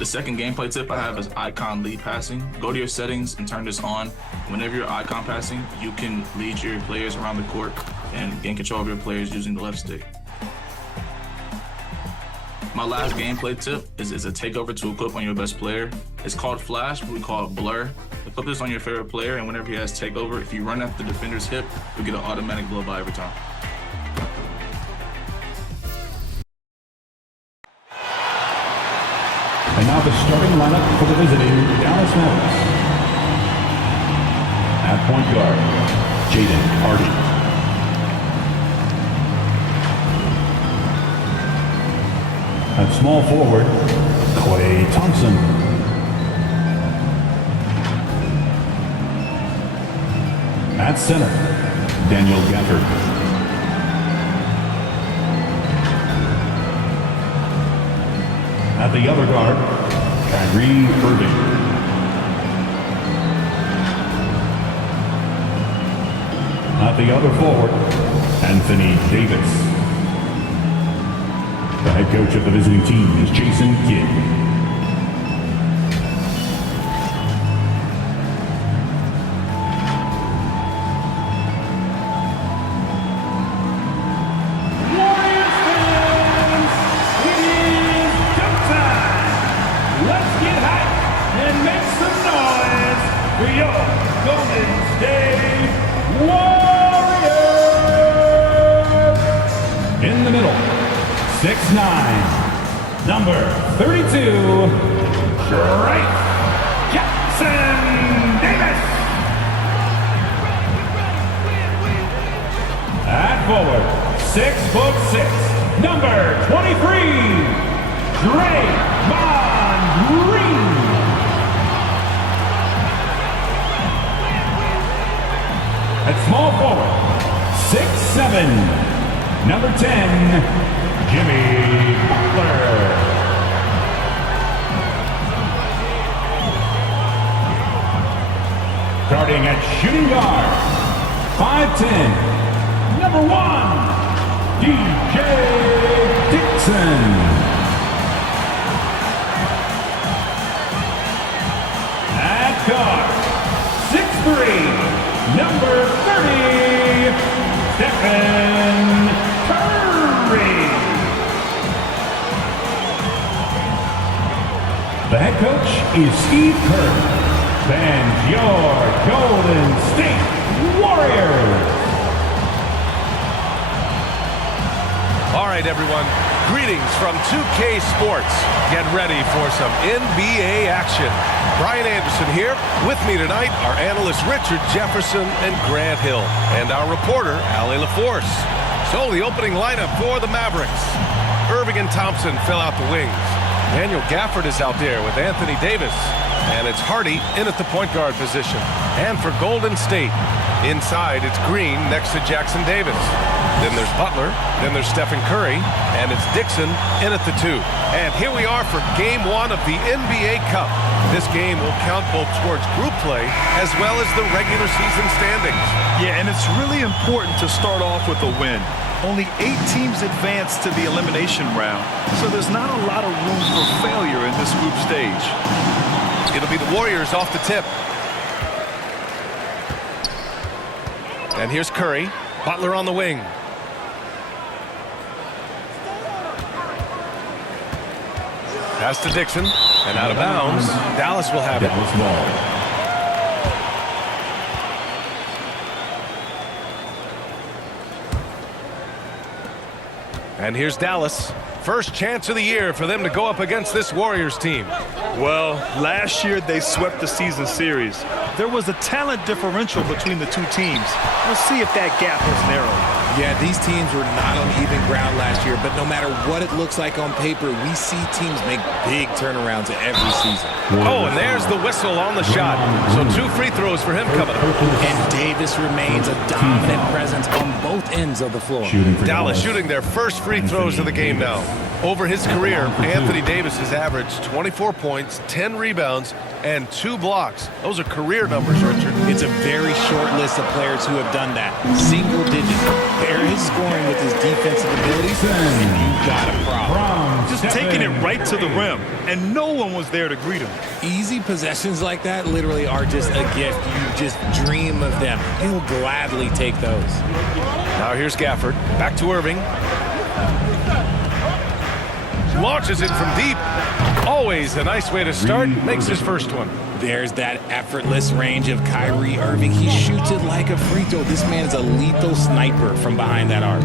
The second gameplay tip I have is icon lead passing. Go to your settings and turn this on. Whenever you're icon passing, you can lead your players around the court and gain control of your players using the left stick. My last gameplay tip is a takeover to equip on your best player. It's called Flash, but we call it Blur. Equip this on your favorite player, and whenever he has takeover, if you run after the defender's hip, you'll get an automatic blow by every time. And now the starting lineup for the visiting Dallas Mavericks. At point guard, Jaden Hardy. At small forward, Klay Thompson. At center, Daniel Gafford. At the other guard, Kyrie Irving. At the other forward, Anthony Davis. The head coach of the visiting team is Jason Kidd. In the middle, 6'9", number 32, Jackson Davis. At forward, 6'6", number 23, Draymond Green. At small forward, 6'7", number 10, Jimmy Butler. Starting at shooting guard, 5'10", number 1, DJ Dixon. At guard, 6'3", number 30, Stephen Curry. The head coach is Steve Kerr. And your Golden State Warriors. All right, everyone. Greetings from 2K Sports. Get ready for some NBA action. Brian Anderson here. With me tonight are analysts Richard Jefferson and Grant Hill, and our reporter, Allie LaForce. So the opening lineup for the Mavericks. Irving and Thompson fill out the wings. Daniel Gafford is out there with Anthony Davis. And it's Hardy in at the point guard position. And for Golden State, inside it's Green next to Jackson Davis. Then there's Butler, then there's Stephen Curry, and it's Dixon in at the 2. And here we are for Game 1 of the NBA Cup. This game will count both towards group play as well as the regular season standings. Yeah, and it's really important to start off with a win. Only 8 teams advance to the elimination round, so there's not a lot of room for failure in this group stage. It'll be the Warriors off the tip. And here's Curry. Butler on the wing. Pass to Dixon. And out of bounds. Dallas will have it. And here's Dallas. First chance of the year for them to go up against this Warriors team. Well, last year they swept the season series. There was a talent differential between the two teams. We'll see if that gap has narrowed. Yeah, these teams were not on even ground last year, but no matter what it looks like on paper, we see teams make big turnarounds every season. Oh, and there's the whistle on the shot. So 2 free throws for him coming up. And Davis remains a dominant presence on both ends of the floor. Dallas shooting their first free throws of the game now. Over his career, Anthony Davis has averaged 24 points, 10 rebounds, and 2 blocks. Those are career numbers, Richard. It's a very short list of players who have done that. Single digit. Pair his scoring with his defensive abilities, and you've got a problem. just taking it right to the rim, and no one was there to greet him. Easy possessions like that literally are just a gift. You just dream of them. He'll gladly take those. Now here's Gafford. Back to Irving. Launches it from deep. Always a nice way to start. Makes his first one. There's that effortless range of Kyrie Irving. He shoots it like a free throw. This man is a lethal sniper from behind that arc.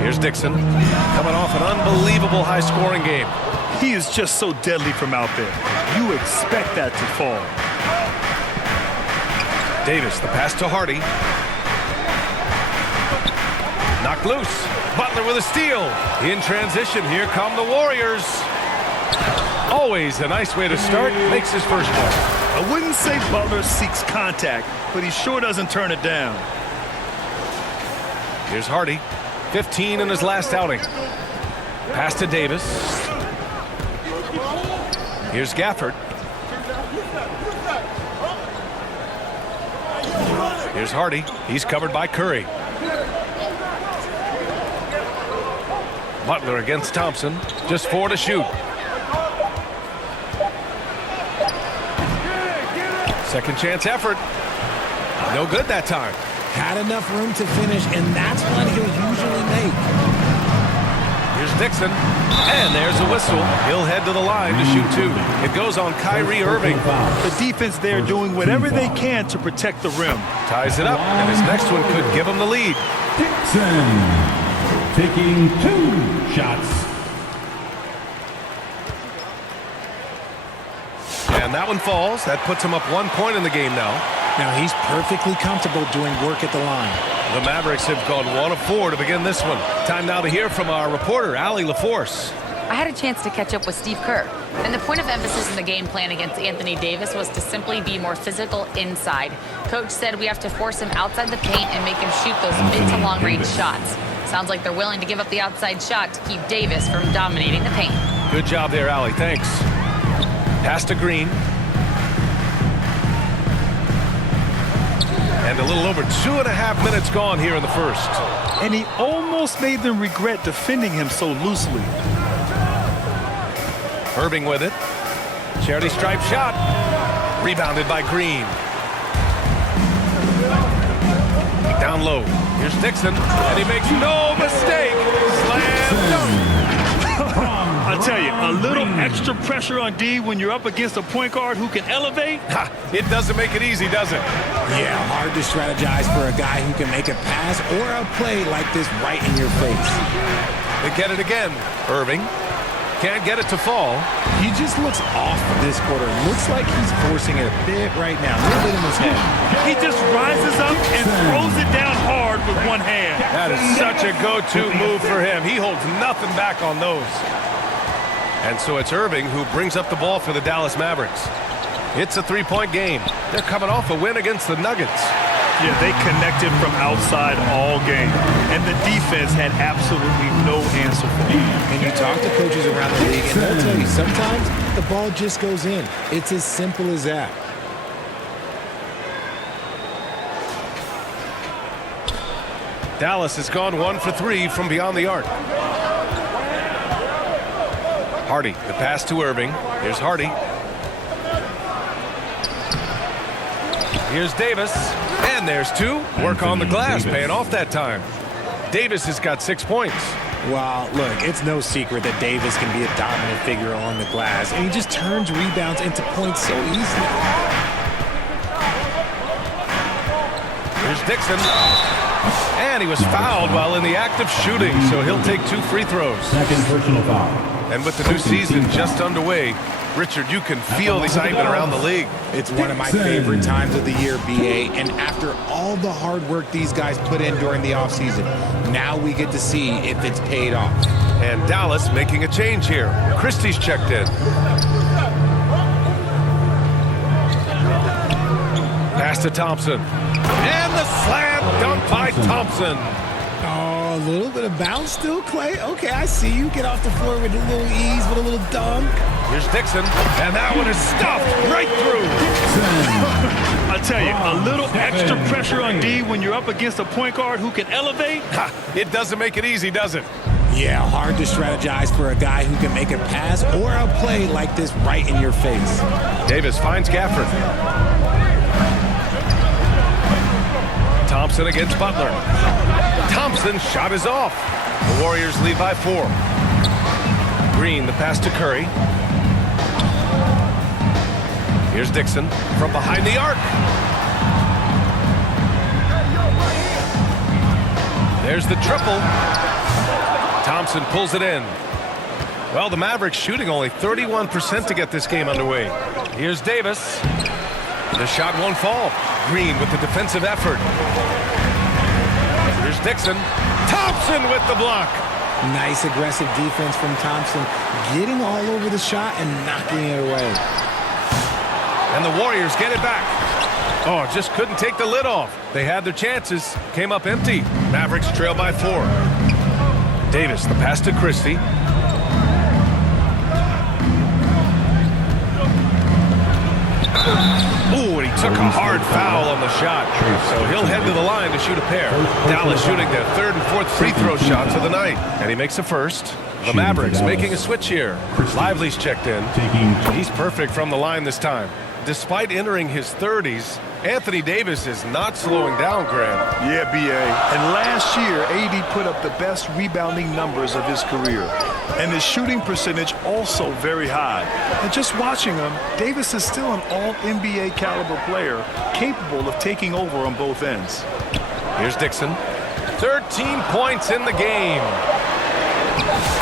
Here's Dixon, coming off an unbelievable high-scoring game. He is just so deadly from out there. You expect that to fall. Davis, the pass to Hardy. Knocked loose. Butler with a steal. In transition, here come the Warriors. Always a nice way to start. Makes his first one. I wouldn't say Butler seeks contact, but he sure doesn't turn it down. Here's Hardy. 15 in his last outing. Pass to Davis. Here's Gafford. Here's Hardy. He's covered by Curry. Butler against Thompson. Just 4 to shoot. Second chance effort. No good that time. Had enough room to finish, and that's what he'll usually make. Here's Dixon, and there's a whistle. He'll head to the line to shoot 2. It goes on Kyrie Irving. The defense there doing whatever they can to protect the rim. Ties it up, and his next one could give him the lead. Dixon taking 2 shots. And that one falls. That puts him up 1 point in the game now. Now he's perfectly comfortable doing work at the line. The Mavericks have gone 1 of 4 to begin this one. Time now to hear from our reporter, Allie LaForce. I had a chance to catch up with Steve Kerr, and the point of emphasis in the game plan against Anthony Davis was to simply be more physical inside. Coach said we have to force him outside the paint and make him shoot those mid to long range shots. Sounds like they're willing to give up the outside shot to keep Davis from dominating the paint. Good job there, Allie. Thanks. Pass to Green. And a little over 2.5 minutes gone here in the first. And he almost made them regret defending him so loosely. Irving with it. Charity stripe shot. Rebounded by Green. Down low. Here's Dixon. And he makes no mistake. Slam dunk. I tell you, a little extra pressure on D when you're up against a point guard who can elevate. Ha, it doesn't make it easy, does it? Yeah, hard to strategize for a guy who can make a pass or a play like this right in your face. They get it again. Irving can't get it to fall. He just looks off this quarter. Looks like he's forcing it a bit right now. A little bit in his head. He just rises up and throws it down hard with one hand. That is such a go-to move for him. He holds nothing back on those. And so it's Irving who brings up the ball for the Dallas Mavericks. It's a 3-point game. They're coming off a win against the Nuggets. Yeah, they connected from outside all game. And the defense had absolutely no answer for them. And you talk to coaches around the league, and they'll tell you sometimes the ball just goes in. It's as simple as that. Dallas has gone 1 for 3 from beyond the arc. Hardy, the pass to Irving. Here's Hardy. Here's Davis. And there's 2. Work on the glass, paying off that time. Davis has got 6 points. Well, look, it's no secret that Davis can be a dominant figure on the glass, and he just turns rebounds into points so easily. Here's Dixon. And he was fouled while in the act of shooting, so he'll take 2 free throws. Second personal foul. And with the new season just underway, Richard, you can feel the excitement around the league. It's one of my favorite times of the year, BA, and after all the hard work these guys put in during the offseason, now we get to see if it's paid off. And Dallas making a change here. Christie's checked in. Pass to Thompson. And the slam dunk by Thompson. Oh, Oh, a little bit of bounce still, Clay. Okay, I see you. Get off the floor with a little ease, with a little dunk. Here's Dixon, and that one is stuffed right through. I tell you, a little extra pressure on D when you're up against a point guard who can elevate. It doesn't make it easy, does it? Yeah, hard to strategize for a guy who can make a pass or a play like this right in your face. Davis finds Gafford. Thompson against Butler. Thompson's shot is off. The Warriors lead by 4. Green, the pass to Curry. Here's Dixon from behind the arc. There's the triple. Thompson pulls it in. Well, the Mavericks shooting only 31% to get this game underway. Here's Davis. The shot won't fall. Green with the defensive effort. Here's Dixon. Thompson with the block. Nice aggressive defense from Thompson, getting all over the shot and knocking it away. And the Warriors get it back. Oh, just couldn't take the lid off. They had their chances, came up empty. Mavericks trail by 4. Davis, the pass to Christie. Ooh, and he took a hard foul on the shot. So he'll head to the line to shoot a pair. Dallas shooting their 3rd and 4th free throw shots of the night. And he makes a first. The Mavericks making a switch here. Lively's checked in. He's perfect from the line this time. Despite entering his 30s, Anthony Davis is not slowing down, Graham. Yeah, B.A. And last year, AD put up the best rebounding numbers of his career. And his shooting percentage also very high. And just watching him, Davis is still an all-NBA caliber player, capable of taking over on both ends. Here's Dixon. 13 points in the game.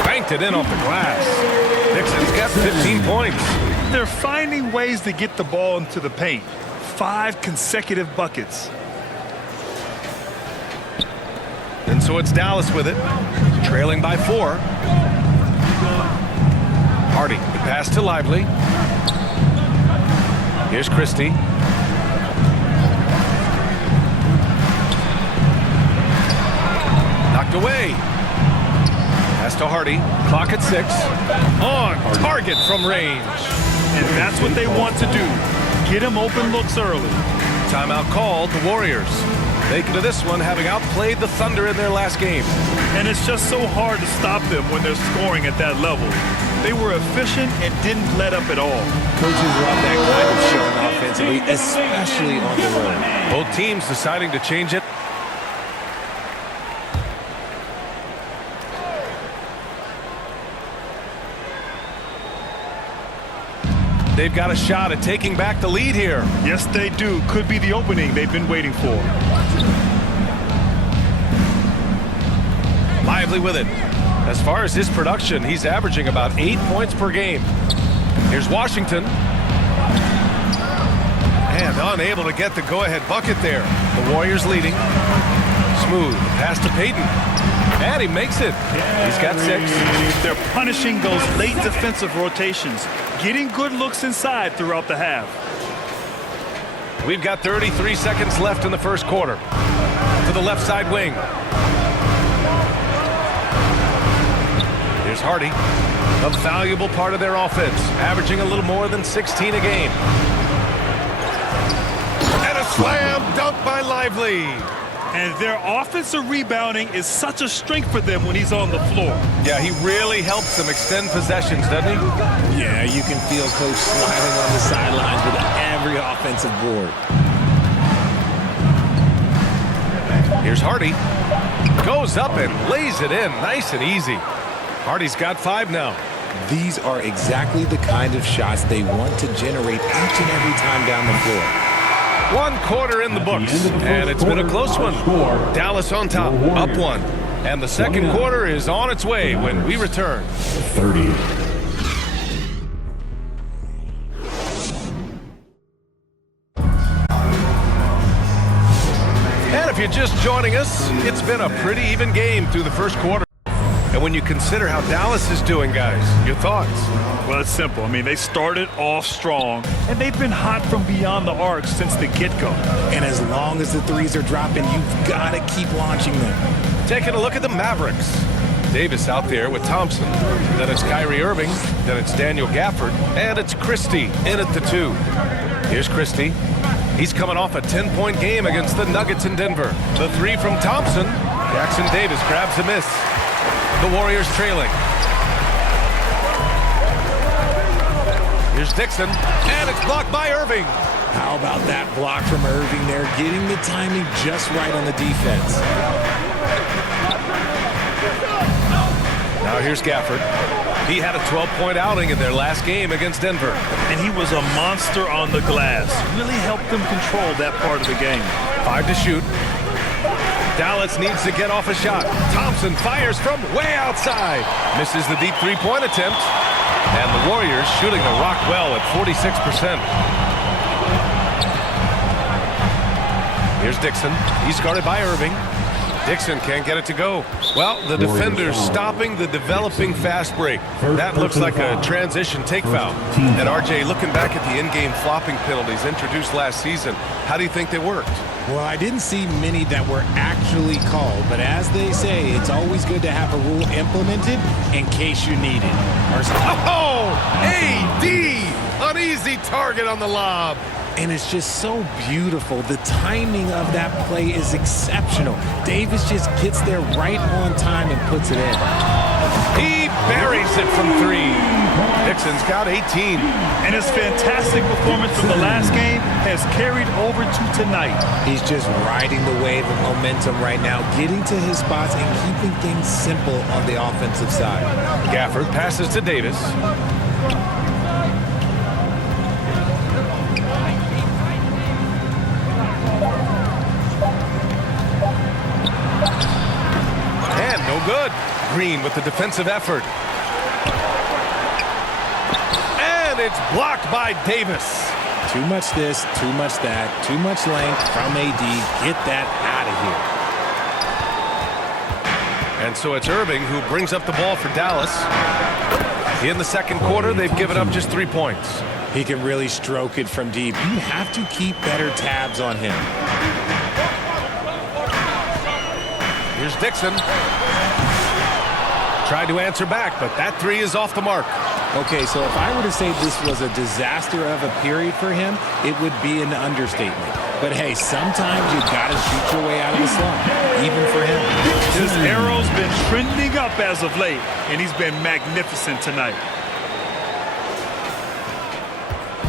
Banked it in off the glass. Dixon's got 15 points. They're finding ways to get the ball into the paint. 5 consecutive buckets. And so it's Dallas with it, trailing by 4. Hardy, the pass to Lively. Here's Christie. Knocked away. Pass to Hardy. Clock at 6. On target from range. And that's what they want to do. Get him open looks early. Timeout called, the Warriors. Taking to this one, having outplayed the Thunder in their last game. And it's just so hard to stop them when they're scoring at that level. They were efficient and didn't let up at all. Coaches love that kind of showing offensively, especially on the road. Both teams deciding to change it. They've got a shot at taking back the lead here. Yes, they do. Could be the opening they've been waiting for. Lively with it. As far as his production, he's averaging about 8 points per game. Here's Washington. And unable to get the go-ahead bucket there. The Warriors leading. Smooth pass to Payton. And he makes it. He's got 6. They're punishing those late defensive rotations, getting good looks inside throughout the half. We've got 33 seconds left in the first quarter. To the left side wing. Here's Hardy. A valuable part of their offense, averaging a little more than 16 a game. And a slam dunk by Lively. And their offensive rebounding is such a strength for them when he's on the floor. Yeah, he really helps them extend possessions, doesn't he? Yeah, you can feel Coach smiling on the sidelines with every offensive board. Here's Hardy. Goes up and lays it in nice and easy. Hardy's got 5 now. These are exactly the kind of shots they want to generate each and every time down the floor. 1 quarter in the books, and it's been a close one. Dallas on top, up 1. And the second quarter is on its way when we return. 30. And if you're just joining us, it's been a pretty even game through the first quarter. And when you consider how Dallas is doing, guys, your thoughts? Well, it's simple. I mean, they started off strong, and they've been hot from beyond the arc since the get-go. And as long as the threes are dropping, you've got to keep launching them. Taking a look at the Mavericks. Davis out there with Thompson. Then it's Kyrie Irving. Then it's Daniel Gafford. And it's Christie in at the 2. Here's Christie. He's coming off a 10-point game against the Nuggets in Denver. The 3 from Thompson. Jackson Davis grabs a miss. The Warriors trailing. Here's Dixon, and it's blocked by Irving. How about that block from Irving there, getting the timing just right on the defense. Now here's Gafford. He had a 12-point outing in their last game against Denver. And he was a monster on the glass. Really helped them control that part of the game. 5 to shoot. Dallas needs to get off a shot. Thompson fires from way outside. Misses the deep three-point attempt. And the Warriors shooting the rock well at 46%. Here's Dixon. He's guarded by Irving. Dixon can't get it to go. Well, the defender's stopping the developing fast break. That looks like a transition take foul. And RJ, looking back at the in-game flopping penalties introduced last season, how do you think they worked? Well, I didn't see many that were actually called, but as they say, it's always good to have a rule implemented in case you need it. Oh, AD! Uneasy target on the lob. And it's just so beautiful. The timing of that play is exceptional. Davis just gets there right on time and puts it in. He buries it from 3. Dixon's got 18. And his fantastic performance from the last game has carried over to tonight. He's just riding the wave of momentum right now, getting to his spots and keeping things simple on the offensive side. Gafford passes to Davis. And no good. Green with the defensive effort. And it's blocked by Davis. Too much this, too much that, too much length from AD. Get that out of here. And so it's Irving who brings up the ball for Dallas. In the second quarter, they've given up just 3 points. He can really stroke it from deep. You have to keep better tabs on him. Here's Dixon. Tried to answer back, but that 3 is off the mark. Okay, so if I were to say this was a disaster of a period for him, it would be an understatement. But hey, sometimes you gotta shoot your way out of the slump, even for him. His arrow's been trending up as of late, and he's been magnificent tonight.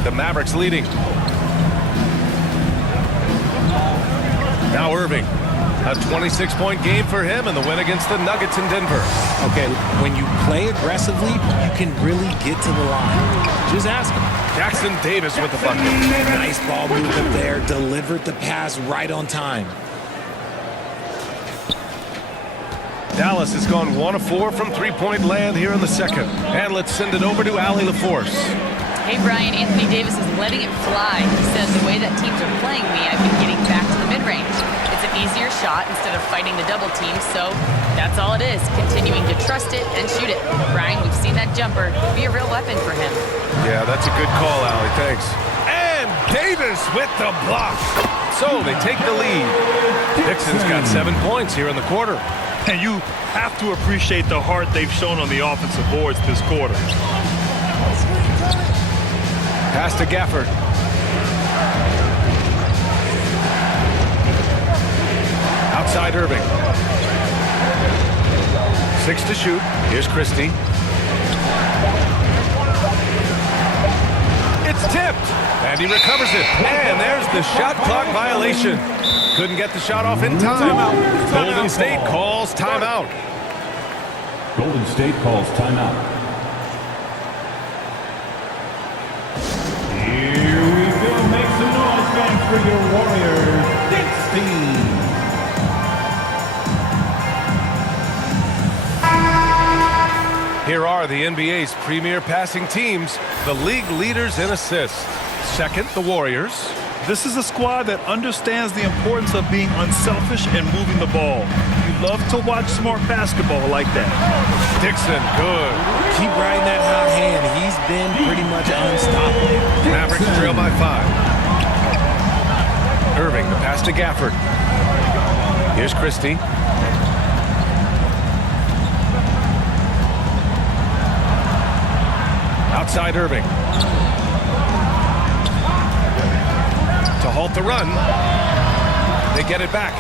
The Mavericks leading. Now Irving. A 26-point game for him in the win against the Nuggets in Denver. Okay, when you play aggressively, you can really get to the line. Just ask him. Jackson Davis with the bucket. Nice ball movement there. Delivered the pass right on time. Dallas has gone 1 of 4 from three-point land here in the second. And let's send it over to Allie LaForce. Hey, Brian, Anthony Davis is letting it fly. He says the way that teams are playing me, I've been getting back to the mid-range. It's an easier shot instead of fighting the double team, so that's all it is, continuing to trust it and shoot it. Brian, we've seen that jumper be a real weapon for him. Yeah, that's a good call, Allie. Thanks. And Davis with the block. So they take the lead. Dixon's got 7 points here in the quarter. And you have to appreciate the heart they've shown on the offensive boards this quarter. Pass to Gafford. Outside Irving. 6 to shoot. Here's Christie. It's tipped. And he recovers it. And there's the shot clock violation. Couldn't get the shot off in time. Golden State calls timeout. Golden State calls timeout. Here we go. Make some noise, fans, for your Warriors. Dixon. Here are the NBA's premier passing teams, the league leaders in assists. Second, the Warriors. This is a squad that understands the importance of being unselfish and moving the ball. You Love to watch smart basketball like that. Dixon, good. Keep riding that hot hand. He's been pretty much unstoppable. Mavericks trail by 5. Irving, the pass to Gafford. Here's Christie. Outside Irving. To halt the run. They get it back.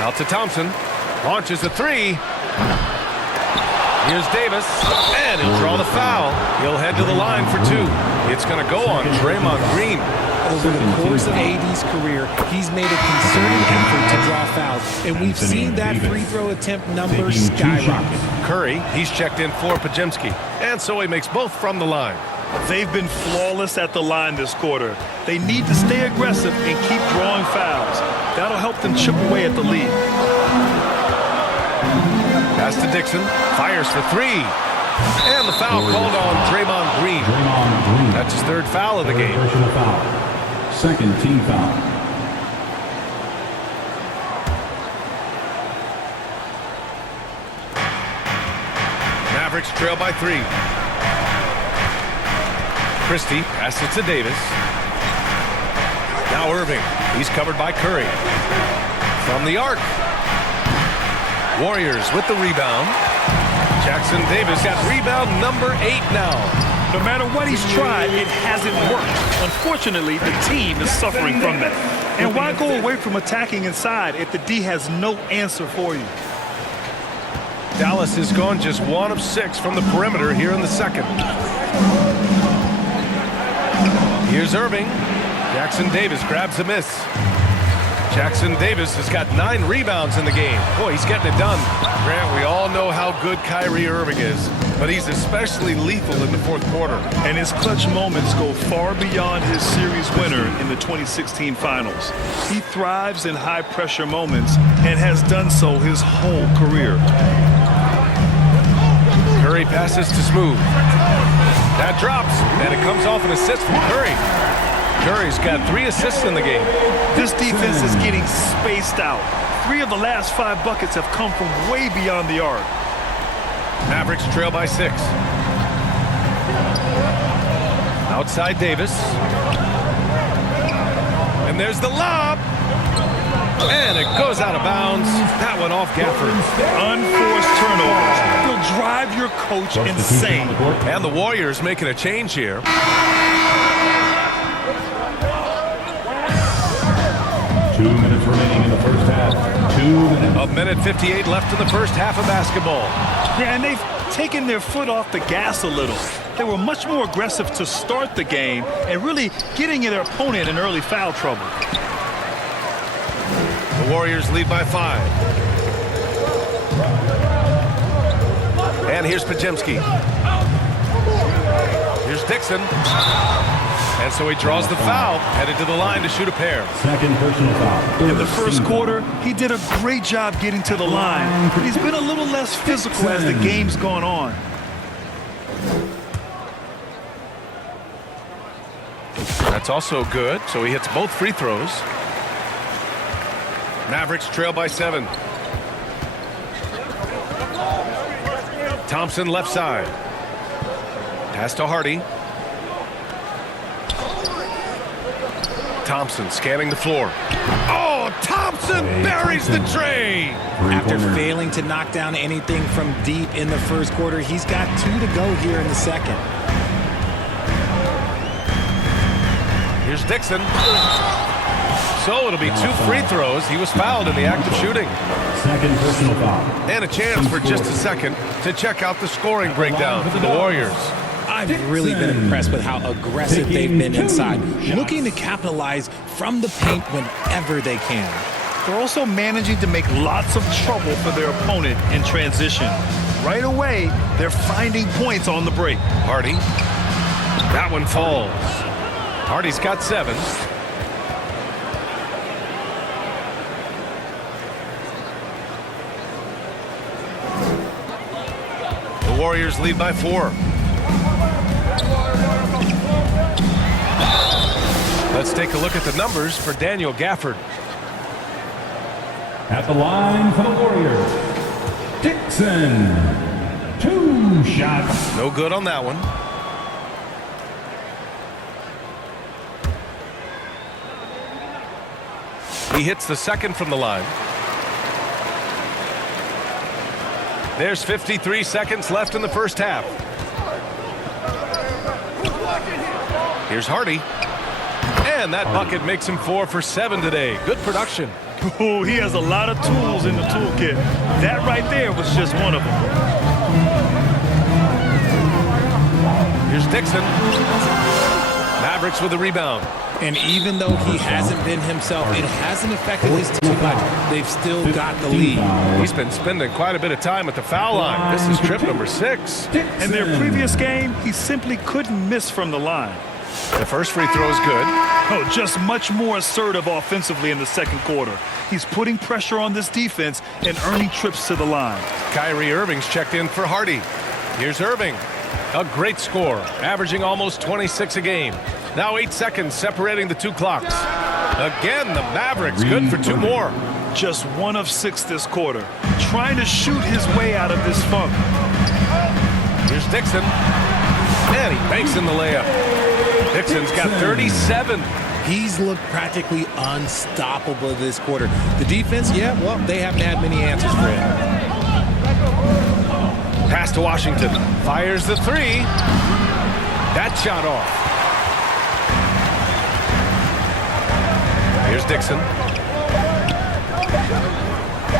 Out to Thompson. Launches a 3. Here's Davis. And he'll draw the foul. He'll head to the line for 2. It's going to go on Draymond Green. Over the course of AD's career, he's made a concerted effort to draw fouls, and we've seen that free throw attempt number skyrocket. Curry, he's checked in for Pajemski, and so he makes both from the line. They've been flawless at the line this quarter. They need to stay aggressive and keep drawing fouls. That'll help them chip away at the lead. Pass to Dixon, fires for 3. And the foul called on Draymond Green. That's his 3rd foul of the game. Second team foul. Mavericks trail by 3. Christie passes to Davis. Now Irving. He's covered by Curry. From the arc. Warriors with the rebound. Jackson Davis got rebound number 8 now. No matter what he's tried, it hasn't worked. Unfortunately, the team is suffering from that. And why go away from attacking inside if the D has no answer for you? Dallas has gone just 1 of 6 from the perimeter here in the second. Here's Irving. Jackson Davis grabs a miss. Jackson Davis has got 9 rebounds in the game. Boy, he's getting it done. Grant, we all know how good Kyrie Irving is, but he's especially lethal in the 4th quarter. And his clutch moments go far beyond his series winner in the 2016 finals. He thrives in high-pressure moments and has done so his whole career. Curry passes to Smooth. That drops, and it comes off an assist from Curry. Curry's got 3 assists in the game. This defense is getting spaced out. 3 of the last 5 buckets have come from way beyond the arc. Mavericks trail by 6. Outside Davis. And there's the lob. And it goes out of bounds. That went off Gafford. Unforced turnovers. They'll drive your coach insane. And the Warriors making a change here. 2 minutes remaining in the first half. 2 minutes. A minute 58 left in the first half of basketball. Yeah, and they've taken their foot off the gas a little. They were much more aggressive to start the game and really getting their opponent in early foul trouble. The Warriors lead by 5. And here's Pajemski. Here's Dixon. And so he draws the foul, headed to the line to shoot a pair. Second personal foul. In the first quarter, he did a great job getting to the line. He's been a little less physical as the game's gone on. That's also good, so he hits both free throws. Mavericks trail by 7. Thompson left side. Pass to Hardy. Thompson scanning the floor. Oh, Thompson buries the tray. After failing to knock down anything from deep in the first quarter, he's got 2 to go here in the second. Here's Dixon. So it'll be 2 free throws. He was fouled in the act of shooting. Second personal foul. And a chance for just a second to check out the scoring breakdown for the Warriors. I've really been impressed with how aggressive they've been inside, looking to capitalize from the paint whenever they can. They're also managing to make lots of trouble for their opponent in transition. Right away, they're finding points on the break. Hardy. That one falls. Hardy's got 7. The Warriors lead by 4. Let's take a look at the numbers for Daniel Gafford. At the line for the Warriors, Dixon. 2 shots. No good on that one. He hits the second from the line. There's 53 seconds left in the first half. Here's Hardy. And that bucket makes him 4 for 7 today. Good production. Ooh, he has a lot of tools in the toolkit. That right there was just one of them. Here's Dixon. Mavericks with the rebound. And even though he hasn't been himself, it hasn't affected his team much. They've still got the lead. He's been spending quite a bit of time at the foul line. This is trip number 6. In their previous game, he simply couldn't miss from the line. The first free throw is good. Oh, just much more assertive offensively in the second quarter. He's putting pressure on this defense and earning trips to the line. Kyrie Irving's checked in for Hardy. Here's Irving. A great score, averaging almost 26 a game. Now 8 seconds separating the 2 clocks. Again, the Mavericks good for 2 more. Just 1 of 6 this quarter. Trying to shoot his way out of this funk. Here's Dixon. And he banks in the layup. Dixon's got 37. He's looked practically unstoppable this quarter. The defense, yeah, well, they haven't had many answers for him. Pass to Washington. Fires the 3. That shot off. Here's Dixon.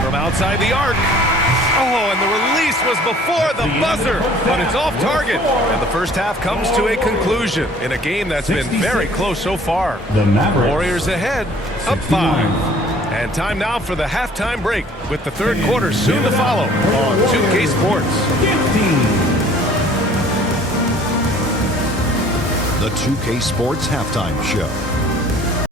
From outside the arc. Oh, and the release was before the buzzer, but it's off target. And the first half comes to a conclusion in a game that's been very close so far. The Mavericks. Warriors ahead, up 5. And time now for the halftime break, with the third quarter soon to follow on 2K Sports. 15. The 2K Sports Halftime Show.